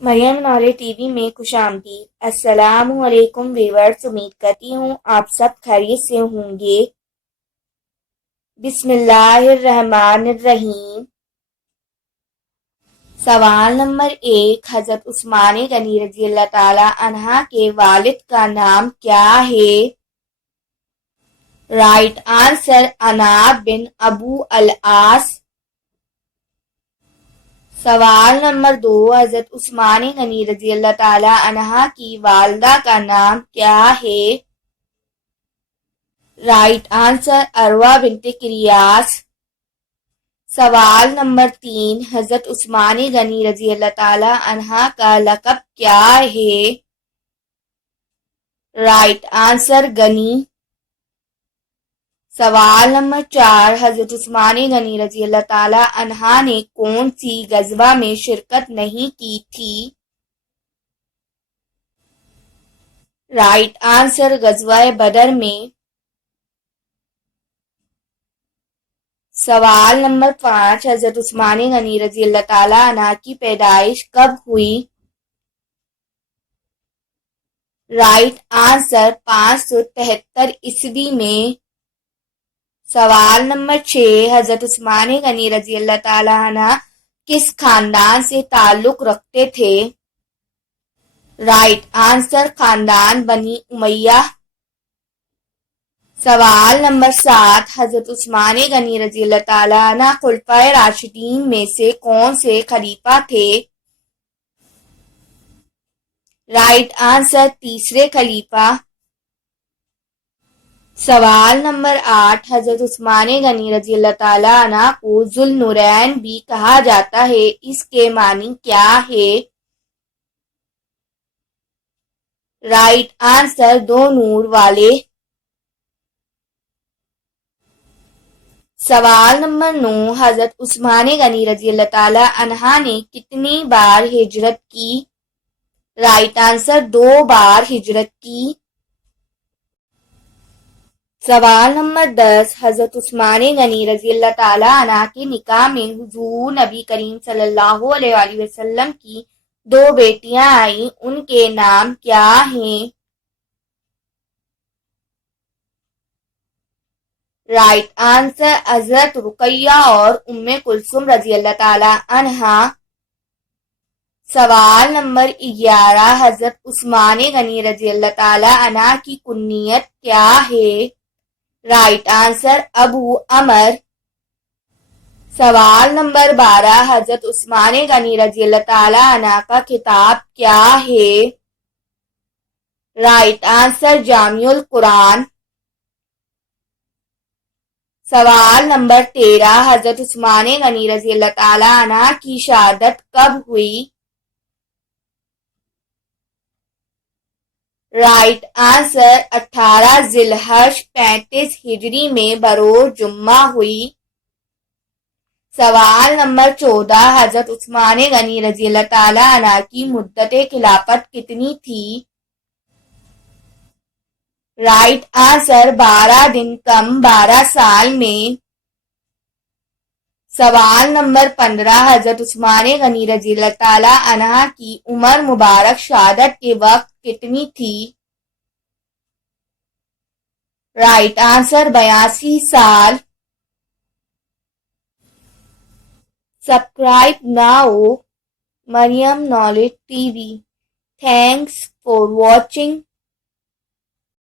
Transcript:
مریم نالے T V میں خوش آمدید۔ السلام علیکم ویورز، امید کرتی ہوں آپ سب خیریت سے ہوں گے۔ بسم اللہ الرحمن الرحیم۔ سوال نمبر 1، حضرت عثمان غنی رضی اللہ تعالی عنہ کے والد کا نام کیا ہے؟ رائٹ آنسر عنا بن ابو العاص۔ سوال نمبر 2، حضرت عثمان غنی رضی اللہ تعالی عنہ کی والدہ کا نام کیا ہے؟ رائٹ آنسر عروہ بنت کریاس۔ سوال نمبر 3، حضرت عثمان غنی رضی اللہ تعالی عنہ کا لقب کیا ہے؟ رائٹ آنسر غنی۔ سوال نمبر 4، حضرت عثمان غنی رضی اللہ تعالی عنہ نے کون سی غزوہ میں شرکت نہیں کی تھی؟ رائٹ آنسر غزوہ بدر میں۔ سوال نمبر 5، حضرت عثمان غنی رضی اللہ تعالی عنہ کی پیدائش کب ہوئی؟ رائٹ آنسر 573 عیسوی میں۔ سوال نمبر 6، حضرت عثمان غنی رضی اللہ تعالی عنہ کس خاندان سے تعلق رکھتے تھے؟ رائٹ آنسر خاندان بنی امیہ۔ سوال نمبر 7، حضرت عثمان غنی رضی اللہ تعالی عنہ خلفائے راشدین میں سے کون سے خلیفہ تھے؟ رائٹ آنسر تیسرے خلیفہ۔ سوال نمبر 8، حضرت عثمان غنی رضی اللہ تعالی عنہ کو ذو النورین بھی کہا جاتا ہے، اس کے معنی کیا ہے؟ رائٹ آنسر دو نور والے۔ سوال نمبر 9، حضرت عثمان غنی رضی اللہ تعالی عنہ نے کتنی بار ہجرت کی؟ رائٹ آنسر 2 بار ہجرت کی۔ سوال نمبر 10، حضرت عثمان غنی رضی اللہ تعالی عنہ کے نکاح میں حضور نبی کریم صلی اللہ علیہ وآلہ وسلم کی 2 بیٹیاں آئیں، ان کے نام کیا ہیں؟ رائٹ آنسر حضرت رقیہ اور ام کلثوم رضی اللہ تعالی عنہا۔ سوال نمبر 11، حضرت عثمان غنی رضی اللہ تعالی عنہ کی کنیت کیا ہے؟ رائٹ آنسر ابو عمر۔ سوال نمبر 12، حضرت عثمان غنی رضی اللہ تعالی عنہ کا خطاب کیا ہے؟ رائٹ آنسر جامع القرآن۔ سوال نمبر 13، حضرت عثمان غنی رضی اللہ تعالی عنہ کی شہادت کب ہوئی؟ رائٹ آنسر 18 ذی الحج 35 ہجری میں بروز جمعہ ہوئی۔ سوال نمبر 14، حضرت عثمان غنی رضی اللہ تعالی عنہ کی مدت خلافت کتنی تھی؟ رائٹ آنسر 12 دن کم 12 سال میں۔ سوال نمبر 15، حضرت عثمان غنی رضی اللہ تعالی عنہ کی عمر مبارک شہادت کے وقت کتنی تھی؟ رائٹ آنسر 82 سال۔ Subscribe now Maryam Knowledge TV. Thanks for watching.